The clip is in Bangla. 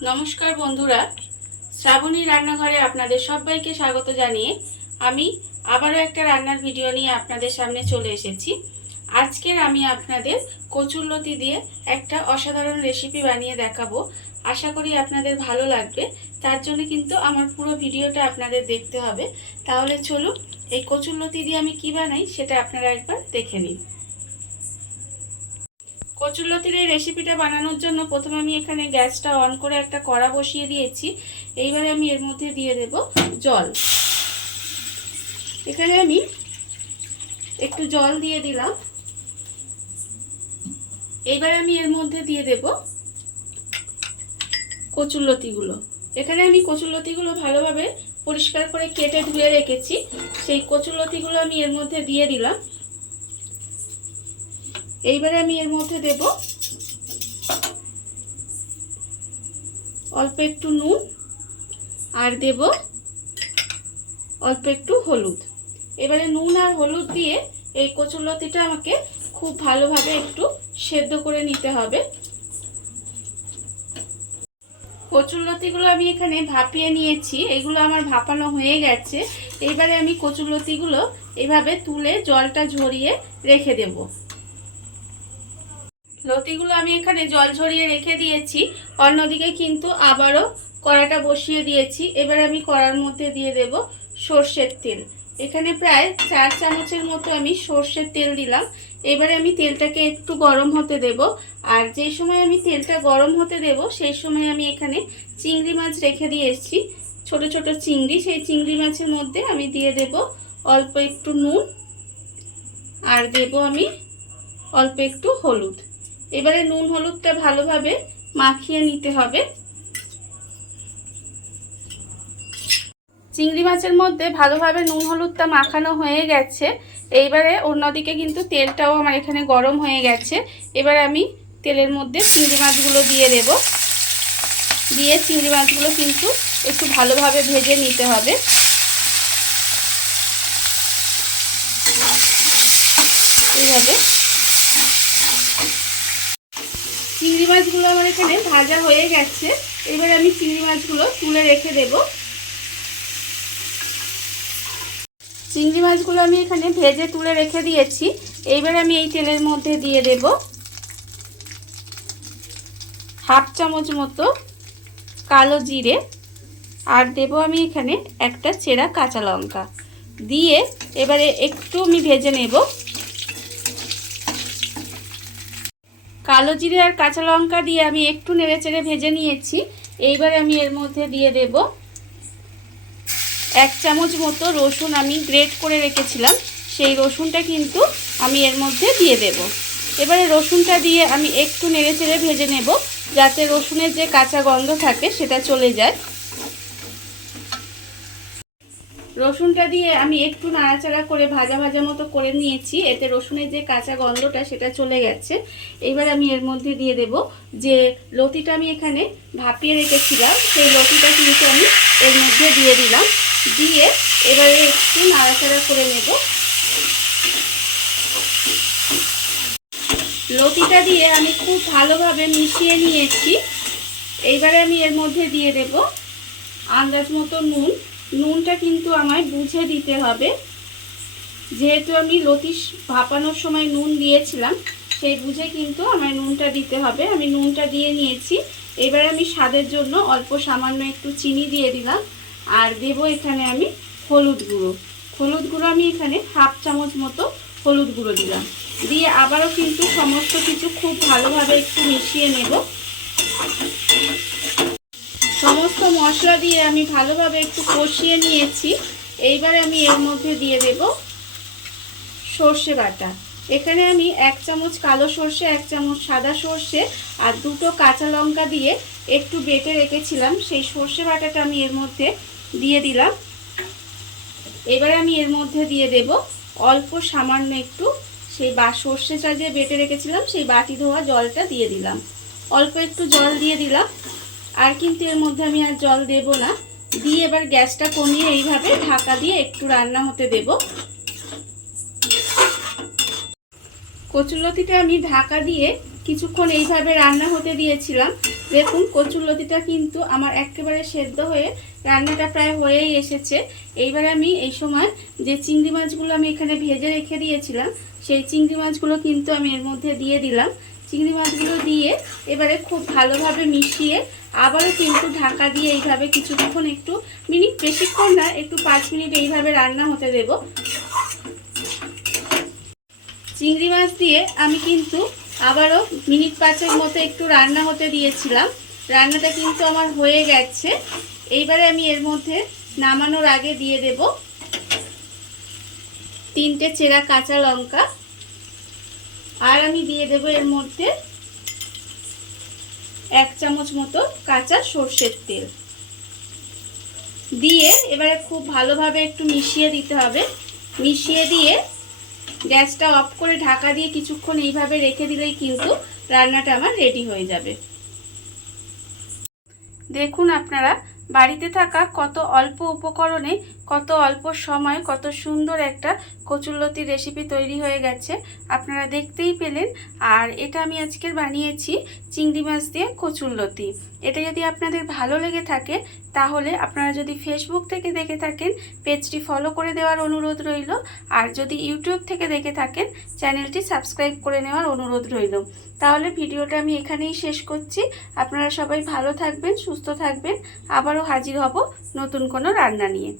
নমস্কার বন্ধুরা, শ্রাবণী রান্নাঘরে আপনাদের সবাইকে স্বাগত জানিয়ে আমি আবারও একটা রান্নার ভিডিও নিয়ে আপনাদের সামনে চলে এসেছি। আজকের আমি আপনাদের কচুরলতি দিয়ে একটা অসাধারণ রেসিপি বানিয়ে দেখাবো। আশা করি আপনাদের ভালো লাগবে। তার জন্য কিন্তু আমার পুরো ভিডিওটা আপনাদের দেখতে হবে। তাহলে চলুন এই কচুরলতি দিয়ে আমি কি বানাই সেটা আপনারা একবার দেখে নিন। কচুরলতির এই রেসিপিটা বানানোর জন্য প্রথমে আমি এখানে গ্যাসটা অন করে একটা কড়া বসিয়ে দিয়েছি। এইবারে আমি এর মধ্যে দিয়ে দেব জল। এখানে আমি একটু জল দিয়ে দিলাম। এইবারে আমি এর মধ্যে দিয়ে দেব কচুরলতিগুলো। এখানে আমি কচুরলতিগুলো ভালোভাবে পরিষ্কার করে কেটে ধুয়ে রেখেছি। সেই কচুরলতিগুলো আমি এর মধ্যে দিয়ে দিলাম। এইবারে আমি এর মধ্যে দেব অল্প একটু নুন আর দেব অল্প একটু হলুদ। এবারে নুন আর হলুদ দিয়ে এই কচুরলতিটা আমাকে খুব ভালোভাবে একটু সেদ্ধ করে নিতে হবে। কচুরলতিগুলো আমি এখানে ভাপিয়ে নিয়েছি, এগুলো আমার ভাপানো হয়ে গেছে। এইবারে আমি কচুরলতিগুলো এইভাবে তুলে জলটা ঝরিয়ে রেখে দেব। লতিগুলো আমি এখানে জল ঝরিয়ে রেখে দিয়েছি। অন্যদিকে কিন্তু আবারও কড়াটা বসিয়ে দিয়েছি। এবার আমি কড়ার মধ্যে দিয়ে দেব সর্ষের তেল। এখানে প্রায় 4 চামচের মতো আমি সর্ষের তেল দিলাম। এবারে আমি তেলটাকে একটু গরম হতে দেব। আর যেই সময় আমি তেলটা গরম হতে দেব সেই সময় আমি এখানে চিংড়ি মাছ রেখে দিয়ে এসেছি, ছোট ছোট চিংড়ি। সেই চিংড়ি মাছের মধ্যে আমি দিয়ে দেব অল্প একটু নুন আর দেব আমি অল্প একটু হলুদ। এবারে নুন হলুদটা ভালোভাবে মাখিয়ে নিতে হবে। চিংড়ি মাছের মধ্যে ভালোভাবে নুন হলুদটা মাখানো হয়ে গেছে। এইবারে অন্যদিকে কিন্তু তেলটাও আমার এখানে গরম হয়ে গেছে। এবারে আমি তেলের মধ্যে চিংড়ি মাছগুলো দিয়ে দেব। দিয়ে চিংড়ি মাছগুলো কিন্তু একটু ভালোভাবে ভেজে নিতে হবে। এইভাবে চিংড়ি মাছগুলো আমার এখানে ভাজা হয়ে গেছে। এবারে আমি চিংড়ি মাছগুলো তুলে রেখে দেব। চিংড়ি মাছগুলো আমি এখানে ভেজে তুলে রেখে দিয়েছি। এইবারে আমি এই তেলের মধ্যে দিয়ে দেব হাফ চামচ মতো কালো জিরে আর দেব আমি এখানে একটা চেরা কাঁচা লঙ্কা দিয়ে এবারে একটু আমি ভেজে নেব। কালো জিরে আর কাঁচা লঙ্কা দিয়ে আমি একটু নেড়েচেড়ে ভেজে নিয়েছি। এইবারে আমি এর মধ্যে দিয়ে দেব 1 চামচ মতো রসুন আমি গ্রেট করে রেখেছিলাম। সেই রসুনটা কিন্তু আমি এর মধ্যে দিয়ে দেব। এবারে রসুনটা দিয়ে আমি একটু নেড়েচেড়ে ভেজে নেব, যাতে রসুনের যে কাঁচা গন্ধ থাকে সেটা চলে যায়। রসুনটা দিয়ে আমি একটু নাড়াচাড়া করে ভাজা ভাজা মতো করে নিয়েছি। এতে রসুনের যে কাঁচা গন্ধটা সেটা চলে গেছে। এবার আমি এর মধ্যে দিয়ে দেব যে লতিটা আমি এখানে ভাপিয়ে রেখেছিলাম, সেই লতিটা কিন্তু আমি এর মধ্যে দিয়ে দিলাম। দিয়ে এবারে একটু নাড়াচাড়া করে নেব। লতিটা দিয়ে আমি খুব ভালোভাবে মিশিয়ে নিয়েছি। এইবারে আমি এর মধ্যে দিয়ে দেব আন্দাজ মতো নুন। নুনটা কিন্তু আমায় বুঝে দিতে হবে, যেহেতু আমি লতি ভাপানোর সময় নুন দিয়েছিলাম, সেই বুঝে কিন্তু আমায় নুনটা দিতে হবে। আমি নুনটা দিয়ে নিয়েছি। এবার আমি স্বাদের জন্য অল্প সামান্য একটু চিনি দিয়ে দিলাম আর দেব এখানে আমি হলুদ গুঁড়ো। হলুদ গুঁড়ো আমি এখানে হাফ চামচ মতো হলুদ গুঁড়ো দিলাম। দিয়ে আবারও কিন্তু সমস্ত কিছু খুব ভালোভাবে একটু মিশিয়ে নেব। সমস্ত মশলা দিয়ে আমি ভালোভাবে একটু কষিয়ে নিয়েছি। এইবারে আমি এর মধ্যে দিয়ে দেব সর্ষে বাটা। এখানে আমি 1 চামচ কালো সর্ষে, 1 চামচ সাদা সর্ষে আর 2টো কাঁচা লঙ্কা দিয়ে একটু বেটে রেখেছিলাম, সেই সর্ষে বাটাটা আমি এর মধ্যে দিয়ে দিলাম। এবারে আমি এর মধ্যে দিয়ে দেব অল্প সামান্য একটু সেই সর্ষেটা যে বেটে রেখেছিলাম সেই বাটি ধোয়া জলটা দিয়ে দিলাম। অল্প একটু জল দিয়ে দিলাম, আর কিন্তু এর মধ্যে আমি আর জল দেব না। দিয়ে এবার গ্যাসটা কমিয়ে এইভাবে ঢাকা দিয়ে একটু রান্না হতে দেব। কচুরলতিটা আমি ঢাকা দিয়ে কিছুক্ষণ এইভাবে রান্না হতে দিয়েছিলাম। দেখুন কচুরলতিটা কিন্তু আমার একেবারে সেদ্ধ হয়ে রান্নাটা প্রায় হয়েই এসেছে। এইবার আমি এই সময় যে চিংড়ি মাছগুলো আমি এখানে ভেজে রেখে দিয়েছিলাম সেই চিংড়ি মাছগুলো কিন্তু আমি এর মধ্যে দিয়ে দিলাম। চিংড়ি মাছগুলো দিয়ে এবারে খুব ভালোভাবে মিশিয়ে আবারও কিন্তু ঢাকা দিয়ে এইভাবে কিছুক্ষণ একটু মিনিট, বেশিক্ষণ না, একটু 5 মিনিট এইভাবে রান্না হতে দেব। চিংড়ি মাছ দিয়ে আমি কিন্তু আবারও মিনিট 5 মতো একটু রান্না হতে দিয়েছিলাম। রান্নাটা কিন্তু আমার হয়ে গেছে। এইবারে আমি এর মধ্যে নামানোর আগে দিয়ে দেব 3টে চেরা কাঁচা লঙ্কা, আর আমি দিয়ে দেব এর মধ্যে 1 চামচ মতো কাঁচা সর্ষের তেল দিয়ে এবারে খুব ভালোভাবে একটু মিশিয়ে দিতে হবে। মিশিয়ে দিয়ে গ্যাসটা অফ করে ঢাকা দিয়ে কিছুক্ষণ এইভাবে রেখে দিলেই কিন্তু রান্নাটা আমার রেডি হয়ে যাবে। দেখুন আপনারা বাড়িতে থাকা কত অল্প উপকরণে, কত অল্প সময়, কত সুন্দর একটা কচুরলতির রেসিপি তৈরি হয়ে গেছে। আপনারা দেখতেই পেলেন। আর এটা আমি আজকের বানিয়েছি চিংড়ি মাছ দিয়ে কচুরলতি। এটা যদি আপনাদের ভালো লেগে থাকে তাহলে আপনারা যদি ফেসবুক থেকে দেখে থাকেন পেজটি ফলো করে দেওয়ার অনুরোধ রইল। আর যদি ইউটিউব থেকে দেখে থাকেন চ্যানেলটি সাবস্ক্রাইব করে নেওয়ার অনুরোধ রইল। তাহলে ভিডিওটা আমি এখানেই শেষ করছি। আপনারা সবাই ভালো থাকবেন, সুস্থ থাকবেন। আবারও হাজির হব নতুন কোনো রান্না নিয়ে।